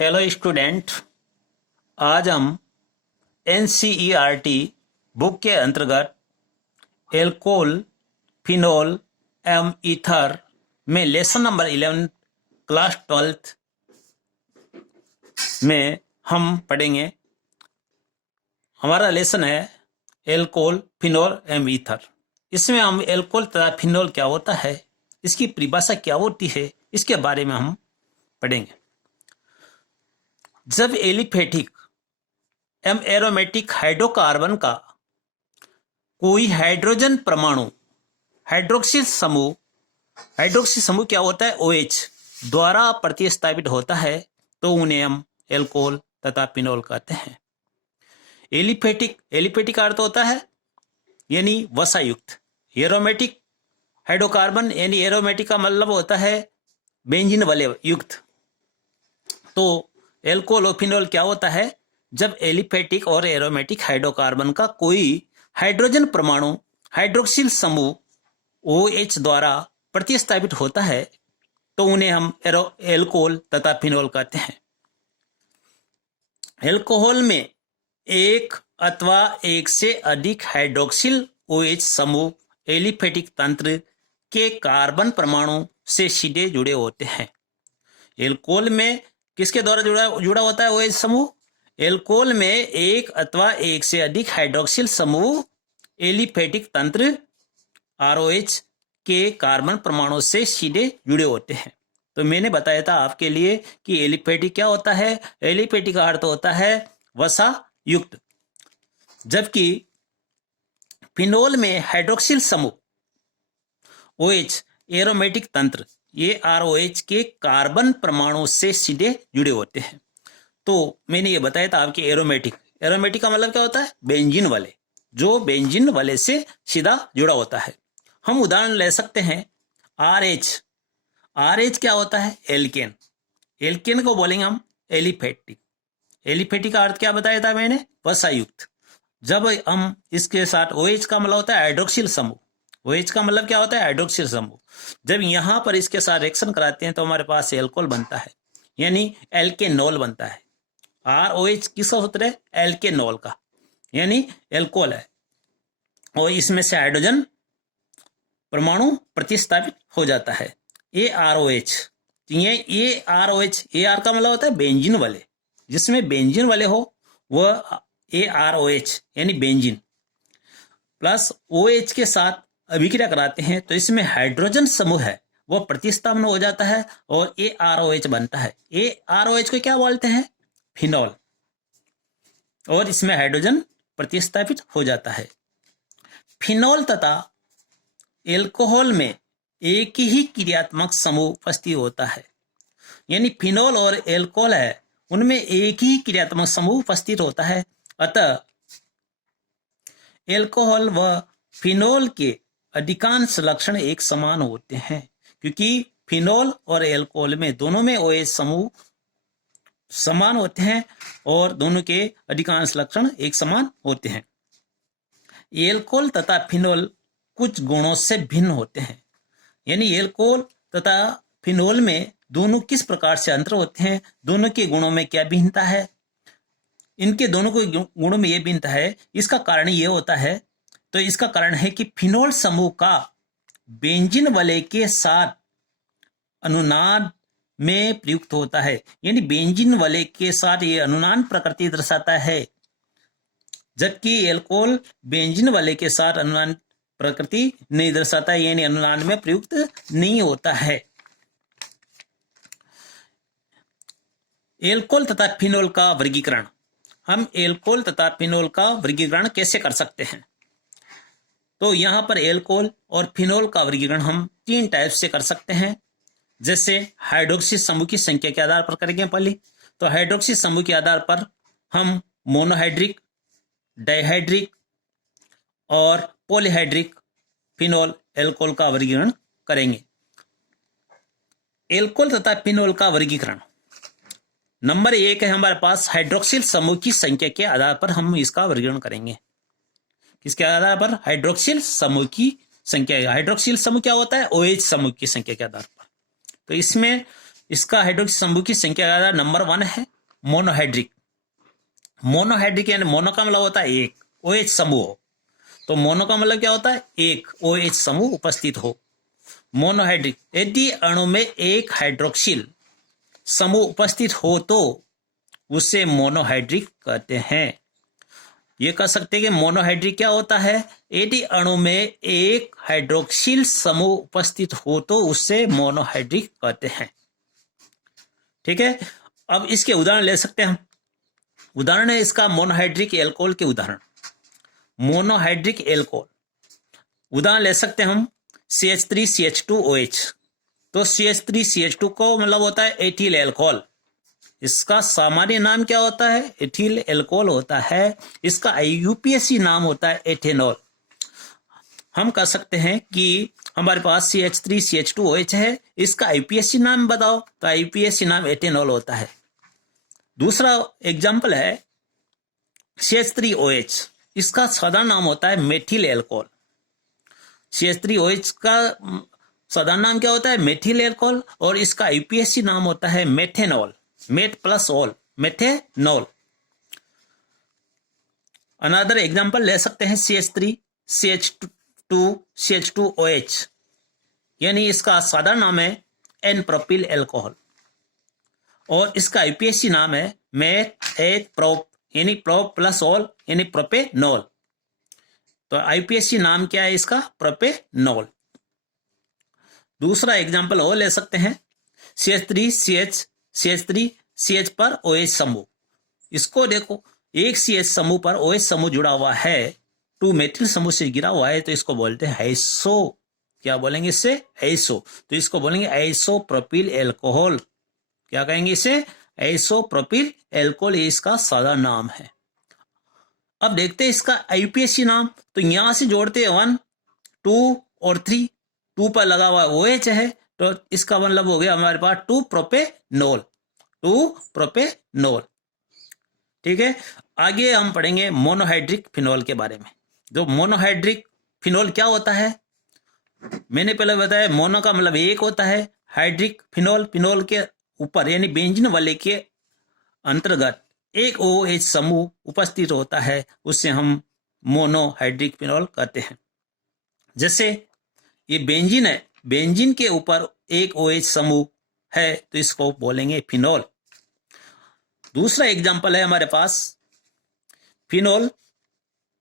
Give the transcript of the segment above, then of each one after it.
Hello student, आज हम NCERT book के अंतर्गत एल्कोहल, फिनोल एवं ईथर में लेसन नंबर 11 क्लास 12th में हम पढ़ेंगे। हमारा लेसन है एल्कोहल, फिनोल एवं ईथर। इसमें हम एल्कोहल तथा फिनोल क्या होता है, इसकी परिभाषा क्या होती है, इसके बारे में हम पढ़ेंगे। जब एलिफेटिक एवं एरोमेटिक हाइड्रोकार्बन का कोई हाइड्रोजन परमाणु हाइड्रोक्सिल समूह क्या होता है OH द्वारा प्रतिस्थापित होता है तो उन्हें हम एल्कोहल तथा फिनोल कहते हैं। एलिफेटिक अर्थ होता है यानी वसायुक्त। एरोमेटिक हाइड्रोकार्बन यानी एरोमेटिक का मतलब होता है बेंजीन वाले युक्त। तो एल्कोहल और फिनोल क्या होता है, जब एलिफेटिक और एरोमेटिक हाइड्रोकार्बन का कोई हाइड्रोजन परमाणु हाइड्रोक्सिल समूह OH द्वारा प्रतिस्थापित होता है तो उन्हें हम एल्कोहल तथा फिनोल कहते हैं। एल्कोहल में एक अथवा एक से अधिक हाइड्रोक्सिल OH समूह एलिफेटिक तंत्र के कार्बन परमाणु से सीधे जुड़े होते हैं। एल्कोहल में किसके द्वारा जुड़ा होता है OH समूह? एल्कोहल में एक अथवा एक से अधिक हाइड्रोक्सिल समूह एलिफेटिक तंत्र ROH के कार्बन परमाणु से सीधे जुड़े होते हैं। तो मैंने बताया था आपके लिए कि एलिफेटिक क्या होता है। एलिफेटिक का अर्थ होता है वसा युक्त, जबकि फिनोल में हाइड्रोक्सिल समूह OH एरोमेटिक तंत्र ये ROH के कार्बन परमाणु से सीधे जुड़े होते हैं। तो मैंने ये बताया था आपके एरोमेटिक का मतलब क्या होता है, बेंजीन वाले, जो बेंजीन वाले से सीधा जुड़ा होता है। हम उदाहरण ले सकते हैं RH क्या होता है, एल्केन को बोलेंगे हम एलिफेटिक का अर्थ क्या बताया था मैंने, वसायुक्त। जब हम इसके साथ OH का मतलब होता है हाइड्रोक्सिल समूह, OH का मतलब क्या होता है, हाइड्रोक्सिल समूह। जब यहां पर इसके साथ रिएक्शन कराते हैं तो हमारे पास एल्कोहल बनता है, यानी एल्केनॉल बनता है। ROH किसका सूत्र है, एल्केनॉल का, यानी एल्कोहल है और इसमें से हाइड्रोजन परमाणु प्रतिस्थापित हो जाता है। AROH, ये ROH, AR का मतलब होता है बेंजीन वाले, जिसमें बेंजीन वाले हो वह AROH यानी बेंजीन प्लस OH के साथ अभिक्रिया कराते हैं तो इसमें हाइड्रोजन समूह है वो प्रतिस्थापन हो जाता है और AROH बनता है। AROH को क्या बोलते हैं, फिनोल, और इसमें हाइड्रोजन प्रतिस्थापित हो जाता है। फिनोल तथा एल्कोहल में एक ही क्रियात्मक समूह उपस्थित होता है, यानी फिनोल और एल्कोहल है उनमें एक ही क्रियात्मक समूह उपस्थित होता है। अतः एल्कोहल व फिनोल के अधिकांश लक्षण एक समान होते हैं, क्योंकि फिनोल और एल्कोहल में दोनों में OH समूह समान होते हैं और दोनों के अधिकांश लक्षण एक समान होते हैं। एल्कोहल तथा फिनोल कुछ गुणों से भिन्न होते हैं, यानी एल्कोहल तथा फिनोल में दोनों किस प्रकार से अंतर होते हैं, दोनों के गुणों में क्या भिन्नता है। इनके दोनों के गुणों में यह भिन्नता है, इसका कारण यह होता है, तो इसका कारण है कि फिनोल समूह का बेंजीन वाले के साथ अनुनाद में प्रयुक्त होता है, यानी बेंजीन वाले के साथ ये अनुनाद प्रकृति दर्शाता है, जबकि एल्कोहल बेंजीन वाले के साथ अनुनाद प्रकृति नहीं दर्शाता है, यानी अनुनाद में प्रयुक्त नहीं होता है। एल्कोहल तथा फिनोल का वर्गीकरण, हम एल्कोहल तथा फिनोल का वर्गीकरण कैसे कर सकते हैं। तो यहां पर एल्कोहल और फिनोल का वर्गीकरण हम 3 टाइप से कर सकते हैं। जैसे हाइड्रोक्सी समूह की संख्या के आधार पर करेंगे पहले, तो हाइड्रोक्सी समूह के आधार पर हम मोनोहाइड्रिक, डाइहाइड्रिक और पॉलीहाइड्रिक फिनोल एल्कोहल का वर्गीकरण करेंगे। एल्कोहल तथा फिनोल का वर्गीकरण नंबर 1 है हमारे पास हाइड्रोक्सिल समूह की संख्या के आधार पर हम इसका वर्गीकरण करेंगे। किसके आधार पर, हाइड्रोक्सिल समूह की संख्या। हाइड्रोक्सिल समूह क्या होता है, OH समूह की संख्या के आधार पर। तो इसमें इसका हाइड्रोक्सिल समूह की संख्या का आधार नंबर 1 है मोनोहाइड्रिक। मोनोहाइड्रिक यानी मोनो का मतलब होता है एक, OH समूह। तो मोनो का मतलब क्या होता है? एक OH समूह उपस्थित हो। मोनोहाइड्रिक यदि अणु में एक हाइड्रोक्सिल समूह उपस्थित हो तो उसे मोनोहाइड्रिक कहते हैं। ये कह सकते हैं कि मोनोहाइड्रिक क्या होता है? यदि अणु में एक हाइड्रोक्सिल समूह उपस्थित हो तो उससे मोनोहाइड्रिक कहते हैं। ठीक है, अब इसके उदाहरण ले सकते हैं हम। उदाहरण है इसका मोनोहाइड्रिक एल्कोहल के उदाहरण। मोनोहाइड्रिक एल्कोहल उदाहरण ले सकते हैं हम CH3CH2OH। तो CH3CH2 को मतलब होता है एथिल एल्कोहल। इसका सामान्य नाम क्या होता है? एथिल एल्कोहल होता है। इसका IUPAC नाम होता है एथेनॉल। हम कह सकते हैं कि हमारे पास CH3CH2OH है, इसका IUPAC नाम बताओ, तो IUPAC नाम एथेनॉल होता है। दूसरा एग्जाम्पल है CH3OH। इसका साधारण नाम होता है मेथिल एल्कोहल। CH3OH का साधारण नाम क्या होता है? मेथिल एल्कोहल, और इसका IUPAC नाम होता है methanol. Meth plus ol, methanol. Another example ले सकते हैं CH3CH2CH2OH, यानी इसका साधारण नाम है एन प्रोपिल एल्कोहल, और इसका IUPAC नाम है मेथ एथ प्रोप, यानी प्रोप प्लस ऑल यानी प्रोपेनॉल। तो IUPAC नाम क्या है इसका? प्रोपेनॉल। दूसरा एग्जाम्पल और ले सकते हैं CH3CH पर OH समूह। इसको देखो, एक CH समूह पर OH समूह जुड़ा हुआ है, 2 मेथिल समूह से गिरा हुआ है, तो इसको बोलते हैं आइसो। क्या बोलेंगे इससे? आइसो। तो इसको बोलेंगे आइसोप्रोपिल एल्कोहल। क्या कहेंगे इसे? आइसोप्रोपिल एल्कोहल, ये इसका साधारण नाम है। अब देखते हैं इसका IUPAC नाम। तो यहां से जोड़ते हैं 1, 2 और 3। 2 पर लगा हुआ OH है, तो इसका मतलब हो गया हमारे पास 2 प्रोपेनॉल। 2 प्रोपेनॉल। ठीक है, आगे हम पढ़ेंगे मोनोहाइड्रिक फिनॉल के बारे में। जो मोनोहाइड्रिक फिनॉल क्या होता है? मैंने पहले बताया मोनो का मतलब एक होता है, हाइड्रिक फिनॉल, फिनॉल के ऊपर यानी बेंजीन वाले के अंतर्गत एक OH समूह उपस्थित होता है, उससे हम मोनोहाइड्रिक फिनॉल कहते हैं। जैसे ये बेंजीन है, बेंजीन के ऊपर एक OH समूह है, तो इसको बोलेंगे फिनॉल। दूसरा एग्जाम्पल है हमारे पास फिनॉल।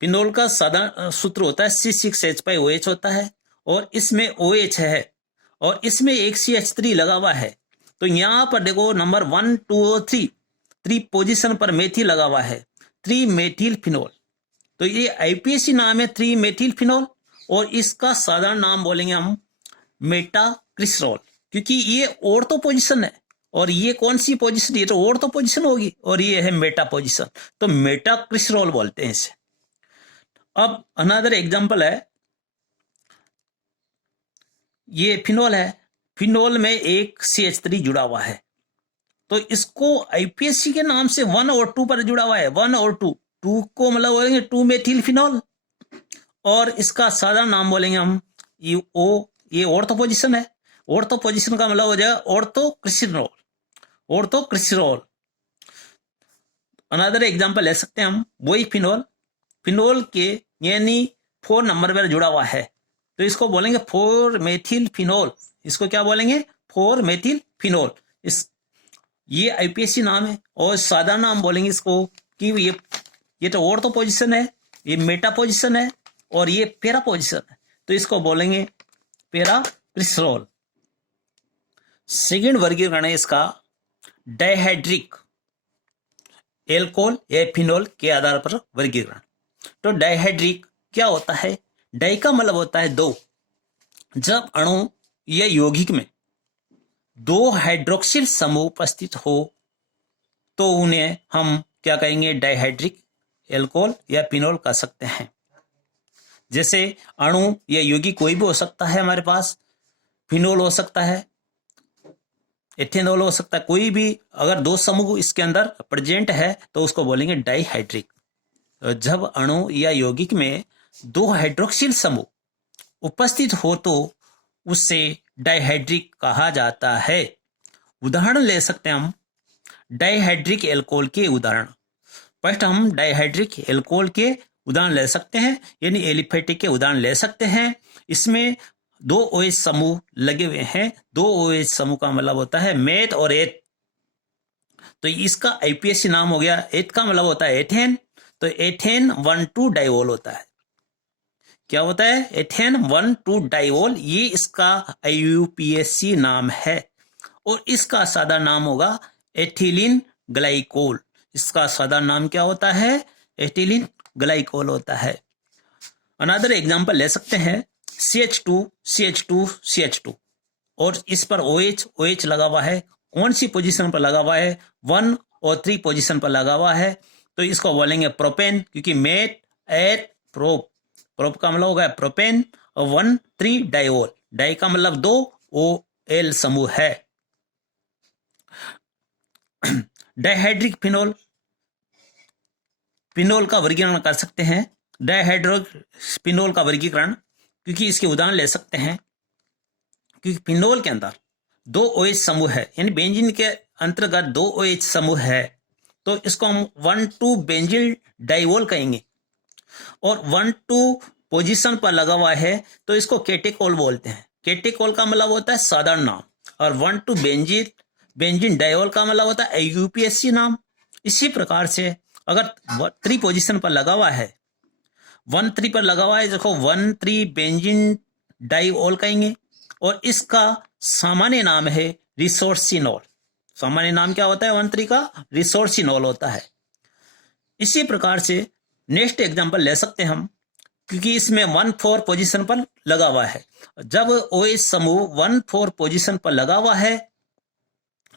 फिनॉल का साधारण सूत्र होता है C6H5OH होता है, और इसमें OH है, और इसमें एक CH3 लगा हुआ है। तो यहां पर देखो नंबर 1, 2 और 3 पोजीशन पर मेथिल लगा हुआ है, 3 मेथिल फिनॉल। तो ये IUPAC नाम है 3 मेथिल फिनॉल, और इसका साधारण नाम बोलेंगे हम मेटाक्रिसरॉल, क्योंकि ये ऑर्थो पोजीशन है, और ये कौन सी पोजीशन? ये तो ऑर्थो पोजीशन होगी, और ये है मेटा पोजीशन, तो मेटाक्रिसरॉल बोलते हैं इसे। अब अनदर एग्जांपल है, ये फिनॉल है, फिनॉल में एक CH3 जुड़ा हुआ है, तो इसको IUPAC के नाम से 1 और 2 पर जुड़ा हुआ है। 1 और 2 को मतलब बोलेंगे 2 मेथिल फिनॉल, और इसका साधारण नाम बोलेंगे हम ये ऑर्थो पोजीशन है। ऑर्थो पोजीशन का मतलब हो जाएगा ऑर्थोक्रिसरॉल। ऑर्थोक्रिसरॉल। अनदर एग्जांपल ले सकते हैं हम वही फिनॉल। फिनॉल के यानी 4 नंबर पर जुड़ा हुआ है, तो इसको बोलेंगे 4 मेथिल फिनॉल। इसको क्या बोलेंगे? 4 मेथिल फिनॉल। ये IUPAC नाम है, और साधारण नाम बोलेंगे इसको कि ये तो ऑर्थो पोजीशन है, ये मेटा पोजीशन है, और ये पैरा पोजीशन है, तो इसको बोलेंगे पैराक्रिसरॉल। सेकेंड वर्गीकरण है इसका डायहाइड्रिक एल्कोहल या फिनॉल के आधार पर वर्गीकरण। तो डायहाइड्रिक क्या होता है? डाई का मतलब होता है 2। जब अणु या यौगिक में 2 हाइड्रोक्सिल समूह उपस्थित हो तो उन्हें हम क्या कहेंगे? डायहाइड्रिक एल्कोहल या फिनॉल कह सकते हैं। जैसे अणु या यौगिक कोई भी हो सकता है हमारे पास, फिनॉल हो सकता है, एथेनॉल हो सकता है, कोई भी अगर 2 समूह इसके अंदर प्रेजेंट है तो उसको बोलेंगे डाइहाइड्रिक। जब अणु या यौगिक में 2 हाइड्रोक्सिल समूह उपस्थित हो तो उससे डाइहाइड्रिक कहा जाता है। उदाहरण ले सकते हैं हम डाइहाइड्रिक एल्कोहल के उदाहरण। फर्स्ट हम डाइहाइड्रिक एल्कोहल के उदाहरण ले सकते हैं, यानी एलिफेटिक के उदाहरण ले सकते हैं। इसमें 2 OH समूह लगे हुए हैं। 2 OH समूह का मतलब होता है मेथ और एथ। तो इसका आईपीएससी नाम हो गया। एथ का मतलब होता है एथेन, तो एथेन 1,2 डाइवोल होता है। क्या होता है? एथेन 1,2 डाइवोल, ये इसका आईयूपीएससी नाम है। और इसका सादा नाम होगा एथिलीन ग्लाइकोल। इसका सादा नाम क्या होता है? एथिलीन ग्लाइकोल होता है। अनदर एग्जांपल ले सकते हैं CH2 CH2 CH2, और इस पर OH लगा हुआ है। कौन सी पोजीशन पर लगा हुआ है? 1 और 3 पोजीशन पर लगा हुआ है। तो इसको बोलेंगे प्रोपेन, क्योंकि मेथ एथ प्रोप। प्रोप का मतलब होगा प्रोपेन, और 1,3 डाइवोल। डाई का मतलब 2, OL समूह है। डाइहाइड्रिक फिनोल, फिनोल का वर्गीकरण कर सकते हैं। डाइहाइड्रिक फिनोल का वर्गीकरण, क्योंकि इसके उदाहरण ले सकते हैं, क्योंकि फिनोल के अंदर 2 OH समूह है, यानी बेंजीन के अंतर्गत 2 OH समूह है, तो इसको हम 1,2 बेंजिल डाइवोल कहेंगे। और 1,2 पोजीशन पर लगा हुआ है, तो इसको केटेकोल बोलते हैं। केटेकोल का मतलब होता है साधारण नाम, और 1,2 बेंजीन डाइवोल का मतलब होता है यूपीएससी नाम। इसी प्रकार से अगर 3 पोजीशन पर लगा हुआ है, 1,3 पर लगा हुआ है, देखो 1,3 बेंजीन डाइवोल कहेंगे। और इसका सामान्य नाम है रिसोर्सिनोल। सामान्य नाम क्या होता है 1,3 का? रिसोर्सिनोल होता है। इसी प्रकार से नेक्स्ट एग्जांपल ले सकते हैं हम, क्योंकि इसमें 1,4 पोजीशन पर लगा हुआ है। जब OH समूह 1,4 पोजीशन पर लगा हुआ है,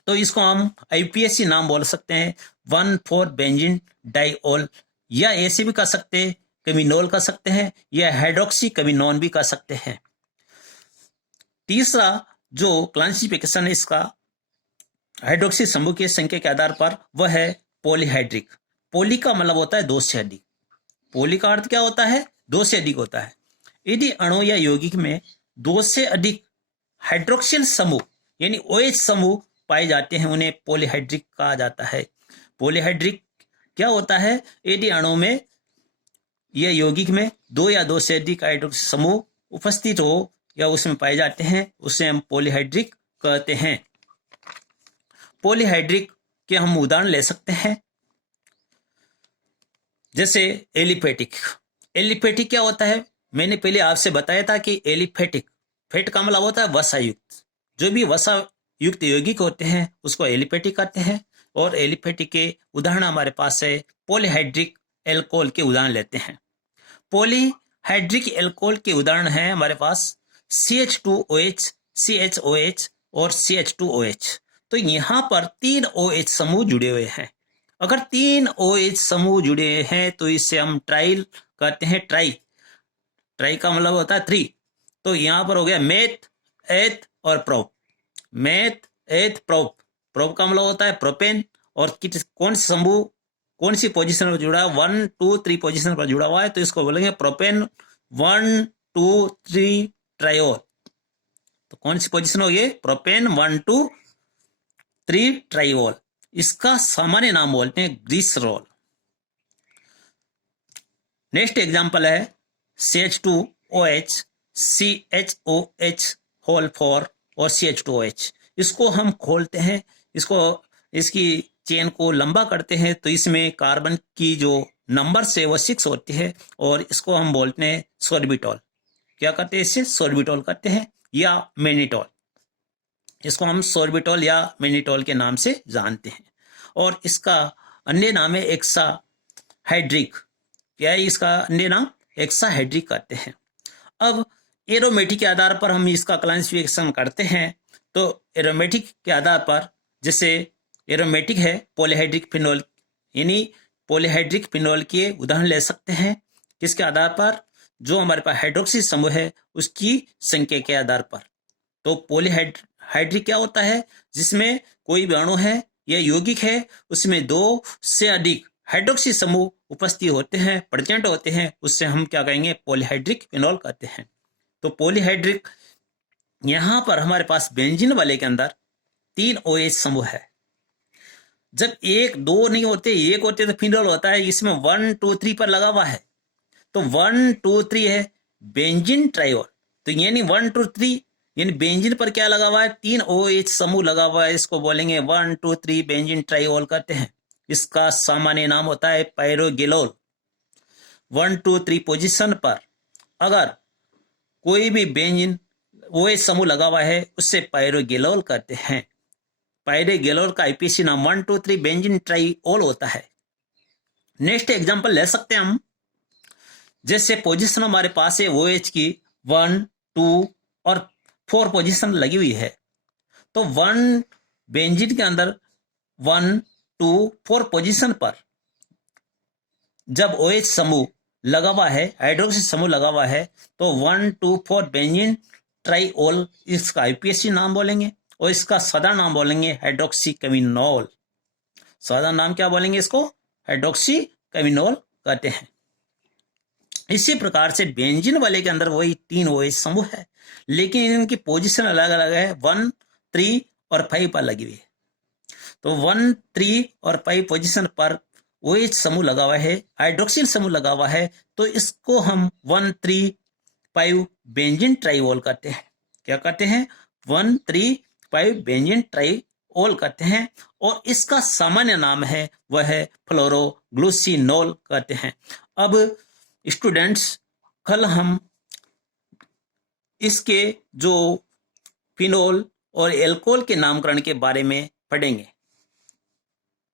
तो इसको हम आईपीएससी नाम बोल सकते हैं, 1,4 बेंजीन डाइओल, या ऐसे भी कह सकते हैं, कमिनोल कह सकते हैं, या हाइड्रोक्सी कमिनोन भी कह सकते हैं। तीसरा जो क्लासिफिकेशन है इसका हाइड्रोक्सी समूह की संख्या के आधार पर, वह है पॉलीहाइड्रिक। पॉली का मतलब होता है 2 से अधिक। पॉली का अर्थ क्या होता है? 2 से अधिक होता है। यदि अणु या यौगिक में 2 से अधिक हाइड्रोक्सिल समूह यानी OH समूह पाए जाते हैं, उन्हें पॉलीहाइड्रिक कहा जाता है। पॉलीहाइड्रिक क्या होता है? यदि अणु में या यौगिक में 2 या 2 से अधिक हाइड्रोक्सिल समूह उपस्थित हो या उसमें पाए जाते हैं, उसे हम पॉलीहाइड्रिक कहते हैं। पॉलीहाइड्रिक के हम उदाहरण ले सकते हैं, जैसे एलिफेटिक। एलिफेटिक क्या होता है? मैंने पहले आपसे बताया था कि एलिफेटिक, फेट का मतलब होता है वसायुक्त। जो भी वसा युक्त यौगिक होते हैं उसको एलिफेटिक कहते हैं। और एलिफेटिक के उदाहरण हमारे पास है पॉलीहाइड्रिक एल्कोहल के उदाहरण लेते हैं। पॉलीहाइड्रिक एल्कोहल के उदाहरण हैं हमारे पास CH2OH, CHOH और CH2OH। तो यहाँ पर 3 OH समूह जुड़े हुए हैं। अगर 3 OH समूह जुड़े हैं तो इसे हम ट्राइल कहते हैं। ट्राई का मतलब होता है 3। तो यहाँ पर हो गया मेथ एथ और prop. Meth eth prop. Prop का मतलब होता है प्रोपेन। और कौन समूह कौन सी पोजीशन पर जुड़ा है? 1, 2, 3 पोजीशन पर जुड़ा हुआ है, तो इसको बोलेंगे प्रोपेन 1, 2, 3 ट्रायोल। तो कौन सी पोजीशन होगी? प्रोपेन 1, 2, 3 ट्राइवोल। इसका सामान्य नाम बोलते हैं ग्लिसरॉल। नेक्स्ट एग्जांपल है CH2OH, CHOH होल 4 और CH2OH। इसको हम खोलते हैं, इसकी चेन को लंबा करते हैं, तो इसमें कार्बन की जो नंबर से वो 6 होती है, और इसको हम बोलते हैं सोर्बिटॉल। क्या करते हैं? इससे सोर्बिटॉल करते हैं या मेनिटॉल। इसको हम सोर्बिटॉल या मेनिटॉल के नाम से जानते हैं। और इसका अन्य नाम है एक्साहाइड्रिक। क्या है इसका अन्य नाम? एक्साहाइड्रिक कहते हैं। अब एरोमेटिक के आधार पर हम इसका क्लासिफिकेशन करते हैं। तो एरोमेटिक के आधार पर, जैसे एरोमेटिक है पॉलीहाइड्रिक फिनोल, यानी पॉलीहाइड्रिक फिनोल के उदाहरण ले सकते हैं। किसके आधार पर? जो हमारे पास हाइड्रोक्सी समूह है उसकी संख्या के आधार पर। तो पॉलीहाइड्रिक क्या होता है? जिसमें कोई भी अणु है या यौगिक है, उसमें 2 से अधिक हाइड्रोक्सी समूह उपस्थित होते हैं, प्रेजेंट होते हैं, उससे हम क्या कहेंगे? पॉलीहाइड्रिक फिनोल कहते हैं। तो पॉलीहाइड्रिक, यहां पर हमारे पास बेंजीन वाले के अंदर 3 OH समूह है। जब एक दो नहीं होते, एक होते तो फिनोल होता है। इसमें 1 2 3 पर लगा हुआ है, तो 1 2 3 है बेंजीन ट्राइओल। तो यानी 1 2 3 यानी बेंजीन पर क्या लगा हुआ है, 3 OH समूह लगा हुआ है। इसको बोलेंगे 1 2 3 बेंजीन ट्राइओल कहते हैं। इसका सामान्य नाम होता है पायरोगिलोल। 1 2 3 पोजीशन पर अगर कोई भी बेंजीन OH समूह लगा हुआ है उससे पायरोगिलोल कहते हैं। पायरोगिलोल का आईपीसी नाम 1 2 3 बेंजीन ट्राइओल होता है। नेक्स्ट एग्जांपल ले सकते हैं हम, जैसे पोजीशन हमारे पास है OH की 1 2 और 4 पोजीशन लगी हुई है, तो 1 बेंजीन के अंदर 1 2 4 पोजीशन पर जब OH समूह लगा हुआ है, हाइड्रोक्सी समूह लगा हुआ है, तो 1 2 4 बेंजीन ट्राइओल इसका आईपीएसी नाम बोलेंगे और इसका साधारण नाम बोलेंगे हाइड्रोक्सी कैमिनोल। साधारण नाम क्या बोलेंगे इसको, हाइड्रोक्सी कैमिनोल कहते हैं। इसी प्रकार से बेंजीन वाले के अंदर वही 3 OH समूह है, लेकिन इनकी पोजीशन अलग अलग है, 1 3 और 5 पर लगी हुई है। तो 1 3 और 5 पोजीशन पर OH समूह लगा हुआ है, हाइड्रोक्सिल समूह लगा हुआ है, तो इसको हम 1 3 5 बेंजीन ट्राइओल कहते हैं। क्या कहते हैं, 1 3 5 बेंजीन ट्राइओल कहते हैं। और इसका सामान्य नाम है वह है फ्लोरोग्लूसिनोल कहते हैं। अब स्टूडेंट्स, कल हम इसके जो फिनोल और एल्कोहल के नामकरण के बारे में पढ़ेंगे।